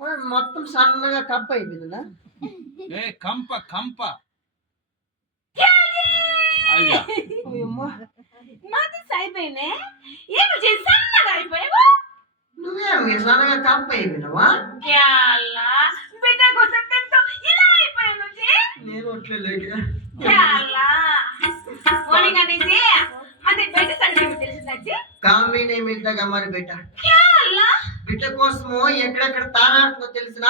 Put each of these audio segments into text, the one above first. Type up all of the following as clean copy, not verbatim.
మొత్తం సన్నగా కప్ప అయిపోయిందా? కంప కంప నువ్వేమి సన్నగా కప్ప అయిపోయినావా? నేను అట్లే కాంబీ नहीं मिलता हमारे बेटा బిడ్డ కోసము ఎక్కడెక్కడ తారాడుతుందో తెలిసిన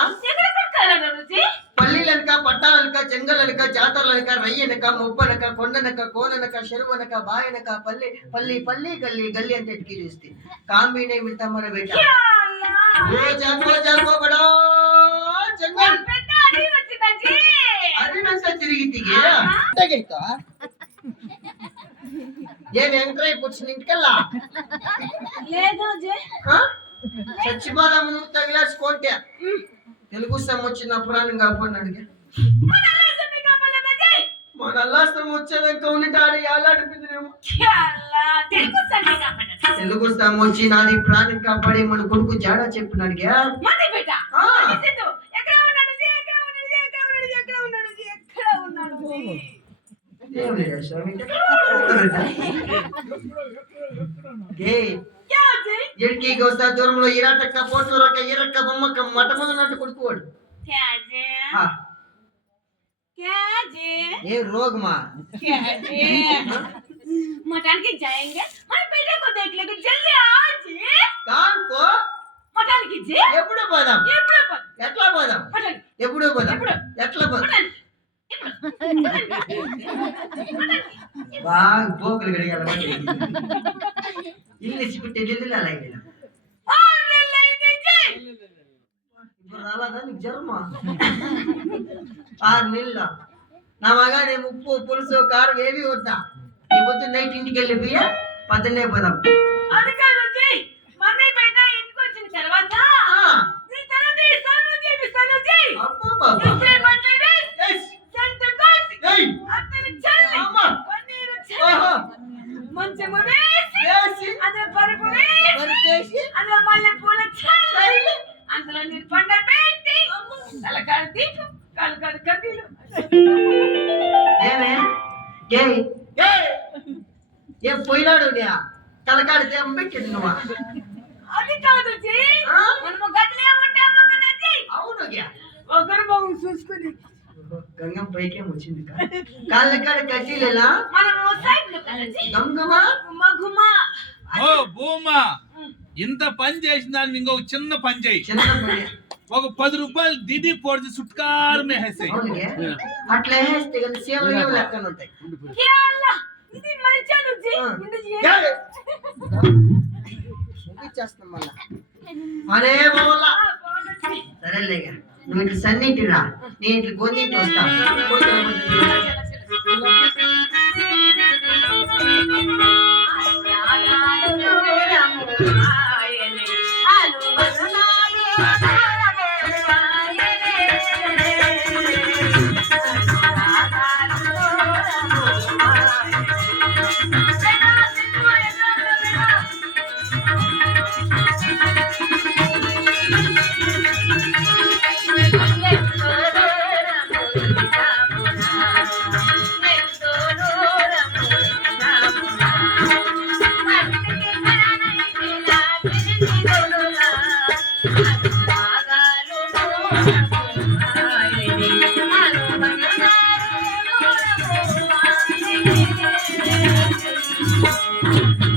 పల్లీలనక పట్టాలనక జంగలనక జాతరలనక రయ్యనక మొబ్బనక కొండనక కోననక చెరువనక బాయనక పల్లి పల్లి పల్లి గల్లి గల్లి అంటే ఎట్కి చేస్తే కాంబీ नहीं मिलता हमारे बेटा वो जागो जागो बड़ा जंगल అది నంత తిరిగితిగే తగైతా ఏ వెంకటయ్య పుచ్చిన ఇంటికల్లా లేదు చచ్చిపోదాము నువ్వు తగిలేసుకుంటే తెలుగు సం వచ్చిన పురాణం కాకుండా అడిగా మన అల్లాసం వచ్చేదాకా ఉన్నటాడు ఏలాడిపోయిందేమో తెలుగు సం వచ్చి నాది ప్రాణం కాపాడి మన కొడుకు జాడా చెప్పినాడుగా ఎడికి గోస్తా దూరంలో ఇరాటక్క పోటూరక్క ఈరక్క బొమ్మక్క మట ముందున్నట్టు కొడుకోడు ये रोग मां मटन के जाएंगे हमारे बेटे को देख लेंगे जल्दी आज कान को मटन की जे ఎప్పుడు పోదాం ఎట్లా పోదాం ఎప్పుడు పోదాం ఎట్లా పోదాం బాగా పోకులు గడియాల ఇంగ్లీష్ బిట్టే ఢిల్లీలో అలాగే ఇప్పుడు రాలేదా నీకు జ్వరమా 6 నెలల నా మగానే ఉప్పు పులుసు కారం ఏవి వద్దా ఈ పొద్దు నైట్ ఇంటికి వెళ్ళిపోయా పద్దెనే పోదాం అది కాదు మమ్మీ బయట ఇంటికి వచ్చిన తర్వాత నీ తర్వాత సనుజీ ఇస్తే మంటది సెంట్ కోట్ అతని చెల్లి పన్నీరు చెల్లి మంచము వేసి అదే పరుపు వేసి అదే మల్లె పూల చెల్లి అందులో నీ పండ పెట్టి తలకాడ దీపం కాలుకాడ కడ్డీలు ఏమే ఏ పోయినాడు తలకాడ దీపం పెట్టింది నువ్వు అది కాదు మనము గదిలో ఉంటాము కదా అవును ఒకరు బాగు చూసుకుని గంగం పైకేం వచ్చింది కాళ్ళ కాడ కడ్డీలేలా మనము సైడ్ లో కలిసి గంగమా మగుమా ఓ భూమా ఇంత పని చేసిన దాన్ని ఇంకొక చిన్న పని చేయి ఒక 10 రూపాయలు దిది పొడిచి సుట్కారు మేసేయి అట్లా వేస్తే కదా సేవలు లెక్కన ఉంటాయి ఇది మరిచాను చేస్తాం మళ్ళా అరే బావలా సరేలేగా నువ్వు ఇట్లా సన్నిటిరా నేను ఇట్లా గొంతింటి వస్తా Thank you.